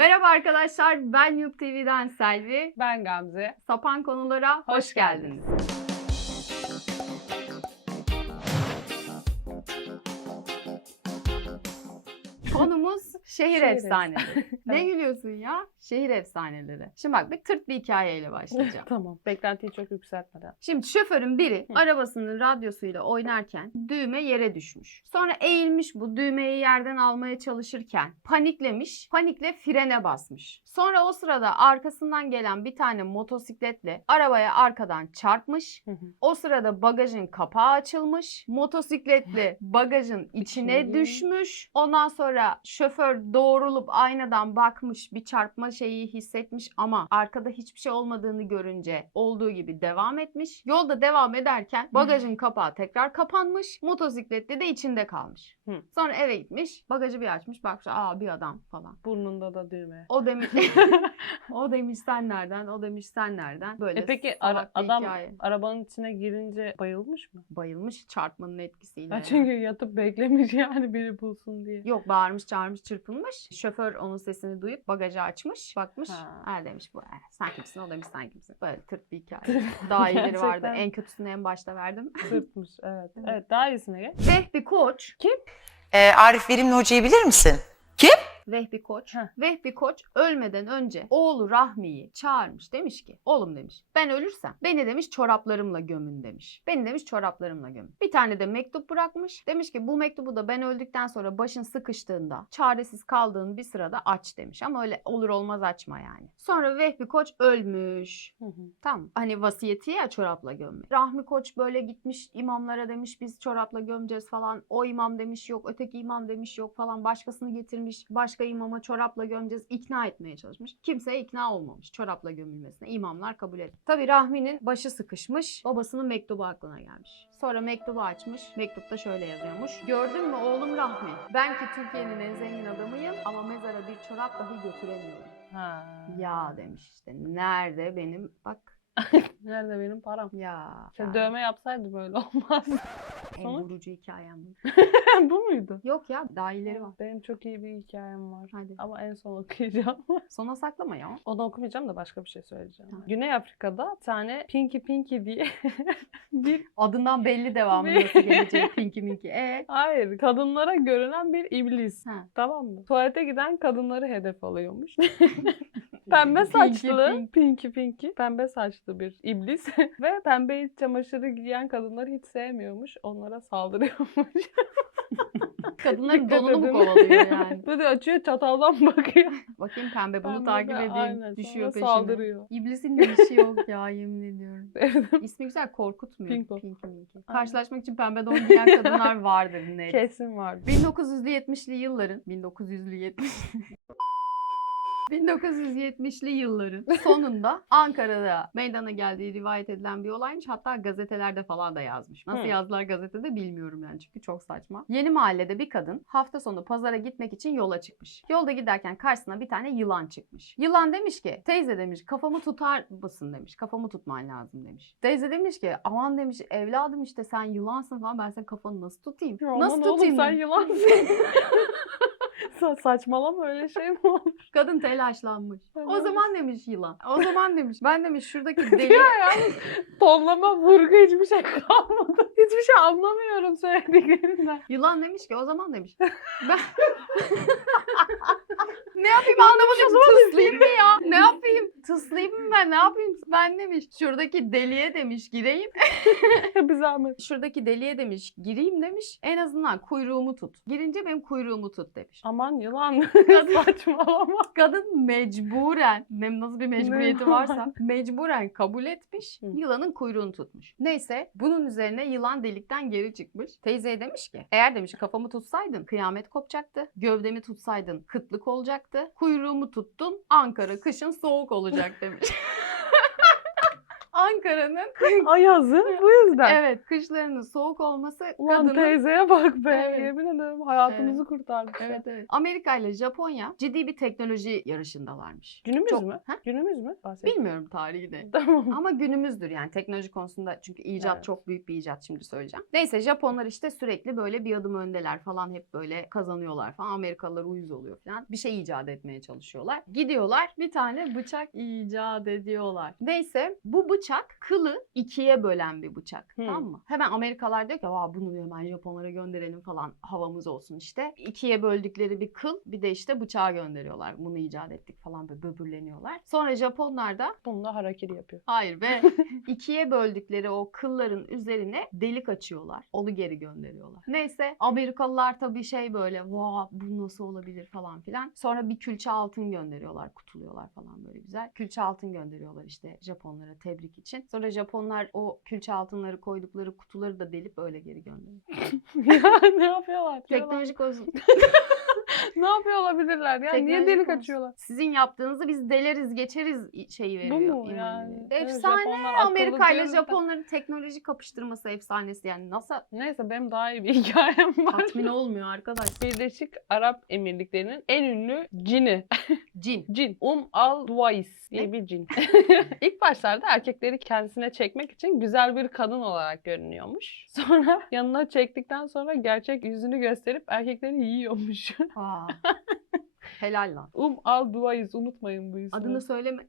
Merhaba arkadaşlar, ben Yup TV'den Selvi. Ben Gamze. Sapan konulara hoş, Hoş geldiniz. Konumuz şehir, Şehir efsaneleri. ne gülüyorsun ya? Şehir efsaneleri. Şimdi bak bir tırt bir hikayeyle başlayacağım. tamam. Beklentiyi çok yükseltmeden. Şimdi şoförün biri Hı. arabasının radyosuyla oynarken düğme yere düşmüş. Sonra eğilmiş bu düğmeyi yerden almaya çalışırken paniklemiş. Panikle frene basmış. Sonra o sırada arkasından gelen bir tane motosikletle arabaya arkadan çarpmış. Hı hı. O sırada bagajın kapağı açılmış. Motosikletle bagajın İçine düşmüş. Ondan sonra şoför doğrulup aynadan bakmış, bir çarpma şeyi hissetmiş ama arkada hiçbir şey olmadığını görünce olduğu gibi devam etmiş. Yolda devam ederken bagajın kapağı tekrar kapanmış. Motosikletli de içinde kalmış. Sonra eve gitmiş. Bagajı bir açmış. Bakmış aa bir adam falan. Burnunda da düğme. O demiş o demiş sen nereden? O demiş sen nereden? Böyle e peki ara- adam hikaye. arabanın içine girince bayılmış mı? bayılmış çarpmanın etkisiyle. Yani. çünkü yatıp beklemiş yani biri bulsun diye. Yok bağırmış çağırmış çırpınmış. Şoför onun sesini duyup bagajı açmış. Bakmış. Ha. Ha demiş bu. "Eh, sen kimsin? O demiş sen kimsin? Böyle tırt bir hikaye. Daha iyileri vardı. En kötüsünü en başta verdim. Sırtmış evet. Evet. Daha iyisine geç. Vehbi Koç. Ee, Arif Verimli Hoca'yı bilir misin? Vehbi Koç. Heh. Vehbi Koç ölmeden önce oğlu Rahmi'yi çağırmış. Demiş ki oğlum demiş ben ölürsem beni demiş çoraplarımla gömün demiş. Beni demiş çoraplarımla gömün. Bir tane de mektup bırakmış. Demiş ki bu mektubu da ben öldükten sonra başın sıkıştığında çaresiz kaldığın bir sırada aç demiş. Ama öyle olur olmaz açma yani. Sonra Vehbi Koç ölmüş. Hı hı. Tamam. Hani vasiyeti ya çorapla gömme. Rahmi Koç böyle gitmiş imamlara demiş biz çorapla gömeceğiz falan. O imam demiş yok, öteki imam demiş yok falan. Başkasını getirmiş. Başka imama çorapla gömeceğiz. ikna etmeye çalışmış. Kimse ikna olmamış çorapla gömülmesine. İmamlar kabul etmiş. Tabii Rahmi'nin başı sıkışmış. Babasının mektubu aklına gelmiş. Sonra mektubu açmış. Mektupta şöyle yazıyormuş. Gördün mü oğlum Rahmi? Ben ki Türkiye'nin en zengin adamıyım ama mezara bir çorap dahi götüremiyorum. Ha. Ya demiş işte. Nerede benim bak Nerede benim param? ya. İşte ya. dövme yapsaydı böyle olmaz. En Sonuç? vurucu hikayem bu. Bu muydu? Yok ya daha iyileri var. Benim çok iyi bir hikayem var. Hadi. Ama en son okuyacağım. Sona saklama ya. Onu okumayacağım da başka bir şey söyleyeceğim. Tamam. Güney Afrika'da bir tane Pinky Pinky diye bir Adından belli devamı nasıl gelecek Pinky Minky. E hayır kadınlara görünen bir iblis. Ha. Tamam mı? Tuvalete giden kadınları hedef alıyormuş. Pembe saçlı Pink. Pinky Pinky pembe saçlı bir iblis ve pembe iç çamaşırı giyen kadınları hiç sevmiyormuş. Onlara saldırıyormuş. Kadınların Dikkat donunu mu edin. kovalıyor yani? Böyle açıyor çataldan bakıyor. Bakayım pembe bunu Pembe takip de edeyim. aynen, Düşüyor sonra peşime. saldırıyor. İblisin de işi yok ya yemin ediyorum. İsmi güzel korkutmuyor. Pinko. Pinky Minky. Aynen. Karşılaşmak için pembe don giyen kadınlar vardır net. Kesin vardı. 1970'li yılların 1900'lü 70 1970'li yılların sonunda Ankara'da meydana geldiği rivayet edilen bir olaymış. Hatta gazetelerde falan da yazmış. Nasıl Hı. yazdılar gazetede bilmiyorum yani çünkü çok saçma. Yeni mahallede bir kadın hafta sonu pazara gitmek için yola çıkmış. Yolda giderken karşısına bir tane yılan çıkmış. Yılan demiş ki teyze demiş kafamı tutar mısın demiş. Kafamı tutman lazım demiş. Teyze demiş ki aman demiş evladım işte sen yılansın falan ben senin kafanı nasıl tutayım? Ya nasıl aman oğlum tutayım? sen demiş. yılansın. Sa- saçmalama öyle şey mi olur? Kadın telaşlanmış. O zaman demiş yılan. O zaman demiş. Ben demiş şuradaki deli... Ya yalnız tonlama vurgu hiçbir şey kalmadı. Hiçbir şey anlamıyorum söylediklerinden. yılan demiş ki o zaman demiş. Ben... ne yapayım anlamadım. Tıslayayım mı ya? Ne yapayım? Tıslayayım mı ben? Ne yapayım? Ben demiş. Şuradaki deliye demiş gireyim. bir zahmet. Şuradaki deliye demiş gireyim demiş. En azından kuyruğumu tut. Girince benim kuyruğumu tut demiş. Aman yılan. Saçmalama. Kadın mecburen, ne- nasıl bir mecburiyeti varsa mecburen kabul etmiş. Yılanın kuyruğunu tutmuş. Neyse bunun üzerine yılan delikten geri çıkmış. Teyzeye demiş ki eğer demiş kafamı tutsaydın kıyamet kopacaktı. Gövdemi tutsaydın kıtlık olacaktı. Kuyruğumu tuttun Ankara kışın soğuk olacak demiş. Ankara'nın Ayazı bu yüzden. evet kışlarının soğuk olması Ulan kadının teyzeye bak be. Evet. Yemin ederim hayatımızı Evet. kurtarmış. Evet evet. Amerika ile Japonya ciddi bir teknoloji yarışındalarmış. Günümüz Çok- mü? Ha? Günümüz mü? Bahset. Bilmiyorum tarihi de. Tamam. Ama günümüzdür yani teknoloji konusunda çünkü icat Evet. çok büyük bir icat şimdi söyleyeceğim. Neyse Japonlar işte sürekli böyle bir adım öndeler falan hep böyle kazanıyorlar falan. Amerikalılar uyuz oluyor falan. Bir şey icat etmeye çalışıyorlar. Gidiyorlar bir tane bıçak icat ediyorlar. Neyse bu bıçak kılı ikiye bölen bir bıçak. Hmm. Tamam mı? Hemen Amerikalılar diyor ki Aa, bunu diyor hemen Japonlara gönderelim falan havamız olsun işte. İkiye böldükleri bir kıl bir de işte bıçağı gönderiyorlar. Bunu icat ettik falan böyle böbürleniyorlar. Sonra Japonlar da Bununla harakiri yapıyor. Hayır ve ikiye böldükleri o kılların üzerine delik açıyorlar. Onu geri gönderiyorlar. Neyse Amerikalılar tabii şey böyle vaa bu nasıl olabilir falan filan. Sonra bir külçe altın gönderiyorlar. Kutuluyorlar falan böyle güzel. Külçe altın gönderiyorlar işte Japonlara tebrik için. Sonra Japonlar o külçe altınları koydukları kutuları da delip öyle geri gönderiyor. ya ne yapıyorlar? Teknolojik olsun. ne yapıyor olabilirler ya? Niye Teknolojik delik olsun. açıyorlar? Sizin yaptığınızı biz deleriz geçeriz şeyi Bu veriyor. mu imajı. yani? Evet, Efsane. Japonlar akıllı Amerika ile? Japonların teknoloji kapıştırması efsanesi yani NASA Neyse benim daha iyi bir hikayem var. tatmin olmuyor arkadaş. Birleşik Arap Emirlikleri'nin en ünlü cini. Cin. Cin. Um al Duais diye Ne? bir cin. İlk başlarda erkekleri kendisine çekmek için güzel bir kadın olarak görünüyormuş. Sonra yanına çektikten sonra gerçek yüzünü gösterip erkekleri yiyormuş. Helal lan. um al Duais unutmayın bu ismi. Adını söyleme.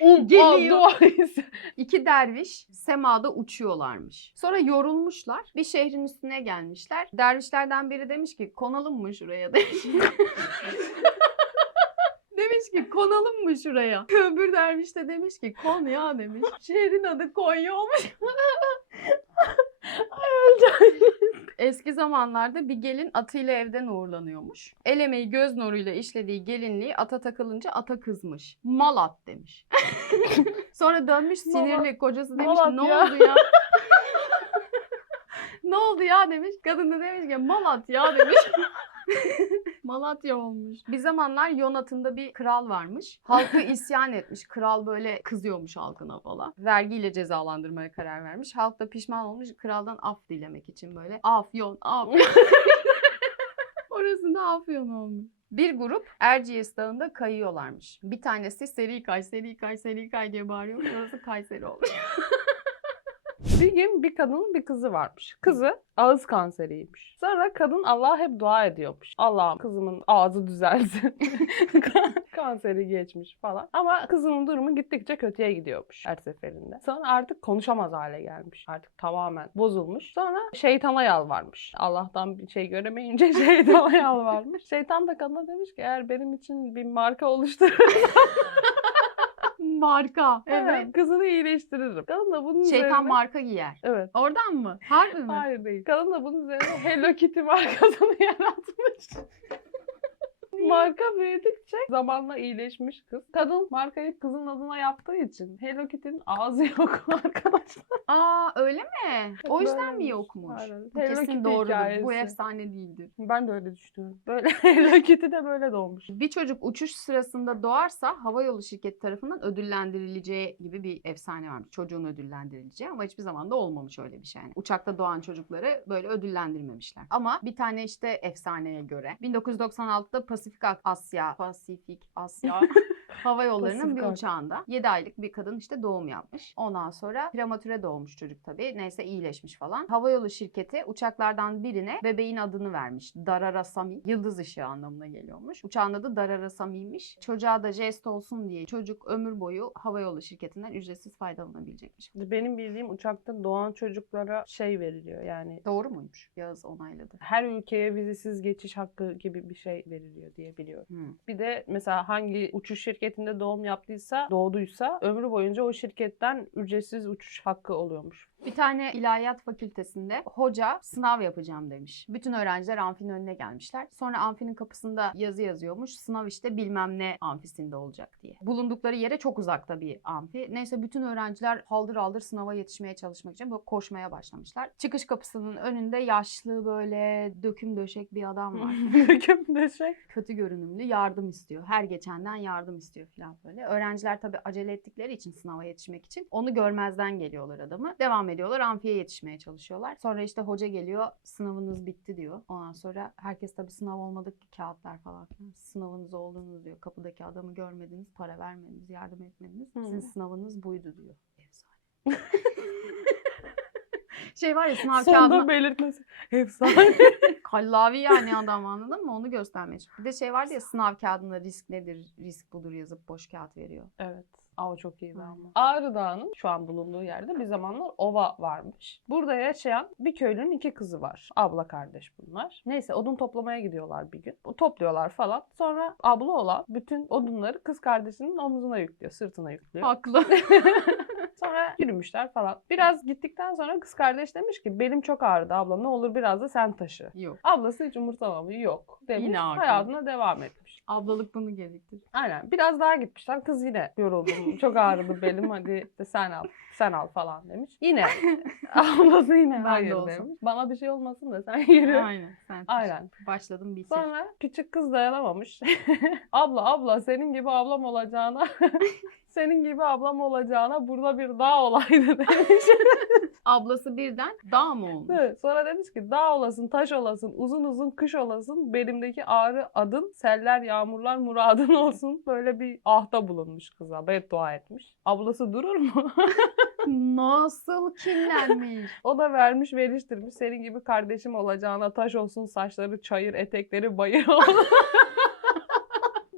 um al Geliyor. Duais. İki derviş semada uçuyorlarmış. Sonra yorulmuşlar. Bir şehrin üstüne gelmişler. Dervişlerden biri demiş ki konalım mı şuraya demiş. demiş ki konalım mı şuraya? Öbür derviş de demiş ki Konya demiş. Şehrin adı Konya olmuş. Eski zamanlarda bir gelin atıyla evden uğurlanıyormuş. El emeği göz nuruyla işlediği gelinliği ata takılınca ata kızmış. Malat demiş. Sonra dönmüş sinirli Malat. kocası demiş Malat ki ne ya." oldu ya? ne oldu ya demiş. Kadın da demiş ki Malatya demiş. Malatya olmuş. Bir zamanlar Yonat'ında bir kral varmış. Halkı isyan etmiş. Kral böyle kızıyormuş halkına falan. Vergiyle cezalandırmaya karar vermiş. Halk da pişman olmuş. Kraldan af dilemek için böyle. Afyon, af. Orasında afyon olmuş. Bir grup Erciyes Dağı'nda kayıyorlarmış. Bir tanesi seri kay, seri kay, seri kay diye bağırıyormuş. Orası Kayseri olmuş. Bir gün bir kadının bir kızı varmış. Kızı ağız kanseriymiş. Sonra kadın Allah'a hep dua ediyormuş. Allah'ım kızımın ağzı düzelsin. Kanseri geçmiş falan. Ama kızının durumu gittikçe kötüye gidiyormuş her seferinde. Sonra artık konuşamaz hale gelmiş. Artık tamamen bozulmuş. Sonra şeytana yalvarmış. Allah'tan bir şey göremeyince şeytana yalvarmış. Şeytan da kadına demiş ki eğer benim için bir marka oluşturursan Marka. Evet. kızını iyileştiririm. Kadın da bunun Şeytan üzerine... marka giyer. Evet. Oradan mı? Harbi mi? Hayır değil. Kadın da bunun üzerine Hello Kitty markasını yaratmış. Marka büyüdükçe zamanla iyileşmiş kız. Kadın markayı kızın adına yaptığı için Hello Kitty'nin ağzı yok arkadaşlar. Aa öyle mi? O yüzden mi yokmuş? Aynen. Bu Hello kesin Kitty doğrudur. Bu hikayesi. efsane değildir. Ben de öyle düşünüyorum. Böyle Hello Kitty de böyle doğmuş. Bir çocuk uçuş sırasında doğarsa havayolu şirketi tarafından ödüllendirileceği gibi bir efsane varmış. Çocuğun ödüllendirileceği ama hiçbir zaman da olmamış öyle bir şey. Yani uçakta doğan çocukları böyle ödüllendirmemişler. Ama bir tane işte efsaneye göre 1996'da Pasifik Asya, Pasifik Asya Hava yollarının bir uçağında 7 aylık bir kadın işte doğum yapmış. Ondan sonra prematüre doğmuş çocuk tabii. Neyse iyileşmiş falan. Havayolu şirketi uçaklardan birine bebeğin adını vermiş. Dararasami. Yıldız ışığı anlamına geliyormuş. Uçağın adı Dararasami'ymiş. Çocuğa da jest olsun diye çocuk ömür boyu havayolu şirketinden ücretsiz faydalanabilecekmiş. Benim bildiğim uçakta doğan çocuklara şey veriliyor yani Doğru muymuş? Yağız onayladı. her ülkeye vizesiz geçiş hakkı gibi bir şey veriliyor diye biliyorum. Hmm. Bir de mesela hangi uçuş şirketinde doğum yaptıysa, doğduysa ömrü boyunca o şirketten ücretsiz uçuş hakkı oluyormuş. Bir tane ilahiyat fakültesinde hoca sınav yapacağım demiş. Bütün öğrenciler amfinin önüne gelmişler. Sonra amfinin kapısında yazı yazıyormuş. Sınav işte bilmem ne amfisinde olacak diye. Bulundukları yere çok uzakta bir amfi. Neyse bütün öğrenciler haldır haldır sınava yetişmeye çalışmak için böyle koşmaya başlamışlar. Çıkış kapısının önünde yaşlı böyle döküm döşek bir adam var. Döküm döşek. kötü görünümlü yardım istiyor. Her geçenden yardım istiyor falan böyle. Öğrenciler tabii acele ettikleri için sınava yetişmek için onu görmezden geliyorlar adamı. Devam ediyorlar amfiye yetişmeye çalışıyorlar. Sonra işte hoca geliyor sınavınız bitti diyor. Ondan sonra herkes tabii sınav olmadık ki kağıtlar falan. Sınavınız oldunuz diyor. Kapıdaki adamı görmediniz, para vermediniz, yardım etmediniz. Sizin sınavınız buydu diyor. Efsane. Şey var ya sınav Sonda kağıdına belirtmesi. Efsane. Kallavi yani adam anladın mı? Onu çalışıyor. Bir de şey vardı ya sınav kağıdında risk nedir, risk budur yazıp boş kağıt veriyor. evet. Aa, çok Aynen. ama. Ağrı Dağı'nın şu an bulunduğu yerde bir zamanlar ova varmış. Burada yaşayan bir köylünün iki kızı var. Abla kardeş bunlar. Neyse odun toplamaya gidiyorlar bir gün. Topluyorlar falan. Sonra abla olan bütün odunları kız kardeşinin omzuna yüklüyor, sırtına yüklüyor. Haklı. Sonra yürümüşler falan. Biraz gittikten sonra kız kardeş demiş ki belim çok ağrıdı abla ne olur biraz da sen taşı. Yok. Ablası hiç umursamamış yok demiş. Yine hayatına devam etmiş. Ablalık bunu gerektirir. Aynen. Biraz daha gitmişler. Kız yine yoruldum. Çok ağrıdı belim. Hadi işte sen al. Sen al falan demiş. Yine. Ablası yine Ben de hayır olsam. demiş. Bana bir şey olmasın da sen yürü. Aynen. Sen Aynen. Başladım bitir. Sonra küçük kız dayanamamış. abla abla senin gibi ablam olacağına senin gibi ablam olacağına burada bir dağ olaydı demiş. Ablası birden dağ mı olmuş? Evet, Sonra demiş ki dağ olasın, taş olasın, uzun uzun kış olasın, belimdeki ağrı adın, seller, yağmurlar muradın olsun. Böyle bir ahda bulunmuş kıza, beddua etmiş. Ablası durur mu? Nasıl kinlenmiş? o da vermiş, veriştirmiş. Senin gibi kardeşim olacağına taş olsun, saçları çayır, etekleri bayır olsun.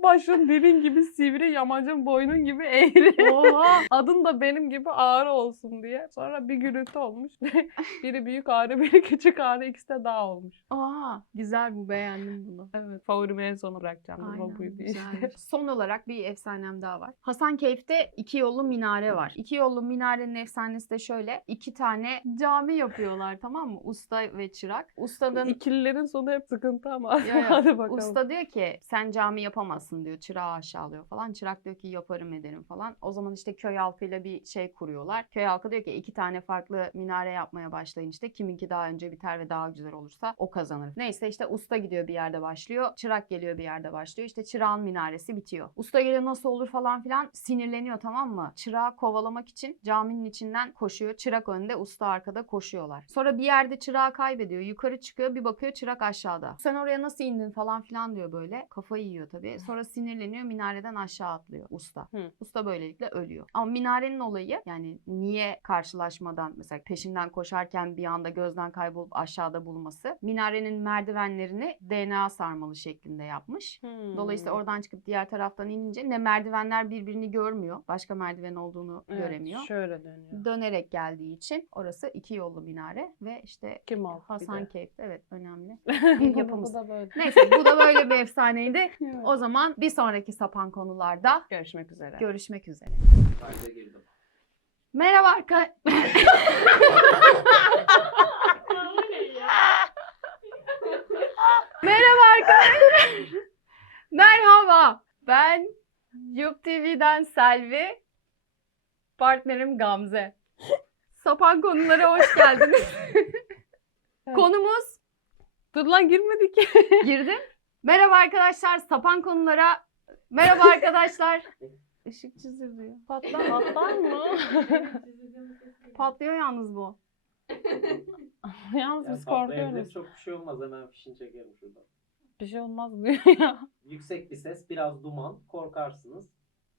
Başın dilin gibi sivri, yamacın boynun gibi eğri. Oha. Adın da benim gibi ağrı olsun diye. Sonra bir gürültü olmuş. biri büyük ağrı, biri küçük ağrı. İkisi de dağ olmuş. Aa, güzel bu beğendim bunu. Evet. Favorimi en sona bırakacağım. Aynen, buydu işte. Son olarak bir efsanem daha var. Hasankeyf'te iki yollu minare var. İki yollu minarenin efsanesi de şöyle. iki tane cami yapıyorlar tamam mı? Usta ve çırak. Ustanın İkililerin sonu hep sıkıntı ama. Ya ya, Hadi bakalım. Usta diyor ki sen cami yapamazsın diyor. Çırağı aşağılıyor falan. Çırak diyor ki yaparım ederim falan. O zaman işte köy halkıyla bir şey kuruyorlar. Köy halkı diyor ki iki tane farklı minare yapmaya başlayın işte. Kiminki daha önce biter ve daha güzel olursa o kazanır. Neyse işte usta gidiyor bir yerde başlıyor. Çırak geliyor bir yerde başlıyor. İşte çırağın minaresi bitiyor. Usta geliyor nasıl olur falan filan sinirleniyor tamam mı? Çırağı kovalamak için caminin içinden koşuyor. Çırak önde usta arkada koşuyorlar. Sonra bir yerde çırağı kaybediyor. Yukarı çıkıyor bir bakıyor çırak aşağıda. Sen oraya nasıl indin falan filan diyor böyle. Kafayı yiyor tabii. Sonra sinirleniyor minareden aşağı atlıyor usta. Hı. Usta böylelikle ölüyor. Ama minarenin olayı yani niye karşılaşmadan mesela peşinden koşarken bir anda gözden kaybolup aşağıda bulması. Minarenin merdivenlerini DNA sarmalı şeklinde yapmış. Hmm. Dolayısıyla oradan çıkıp diğer taraftan inince ne merdivenler birbirini görmüyor. Başka merdiven olduğunu Evet, göremiyor. Şöyle dönüyor. Dönerek geldiği için orası iki yollu minare ve işte Kim al? Hasankeyf'te evet önemli. bir yapımız. Bu da böyle. Neyse bu da böyle bir efsaneydi. O zaman bir sonraki sapan konularda Görüşmek üzere. görüşmek üzere. Kayda girdim. Merhaba arka... Merhaba arkadaşlar. Merhaba. Ben Yup TV'den Selvi. Partnerim Gamze. Sapan konulara hoş geldiniz. Konumuz Dur lan girmedik ki. girdim. Merhaba arkadaşlar. Sapan konulara Merhaba arkadaşlar. Işık çiziliyor. Patlar, patlar mı? Patlıyor yalnız bu. Yalnız biz korkuyoruz. Çok bir şey olmaz hemen fişini çekerim şuradan. Bir şey olmaz diyor ya. Yüksek bir ses, biraz duman, korkarsınız.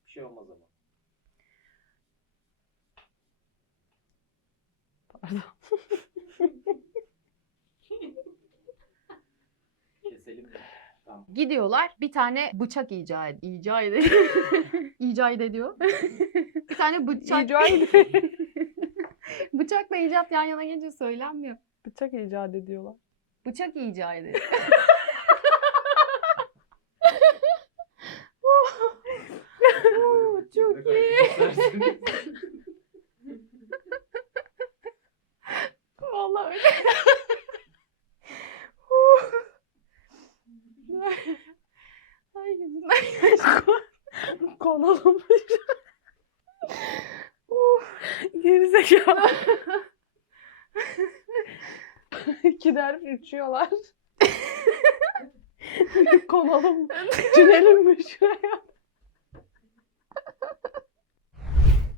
Bir şey olmaz ama. Pardon. Gidiyorlar bir tane bıçak icat icat ediyor. icat ediyor. bir tane bıçak İcat bıçakla icat yan yana gelince söylenmiyor. Bıçak icat ediyorlar. Bıçak icat ediyor. Uf, Gerizekalı. İkiler uçuyorlar. konalım? Tünelim mi şuraya?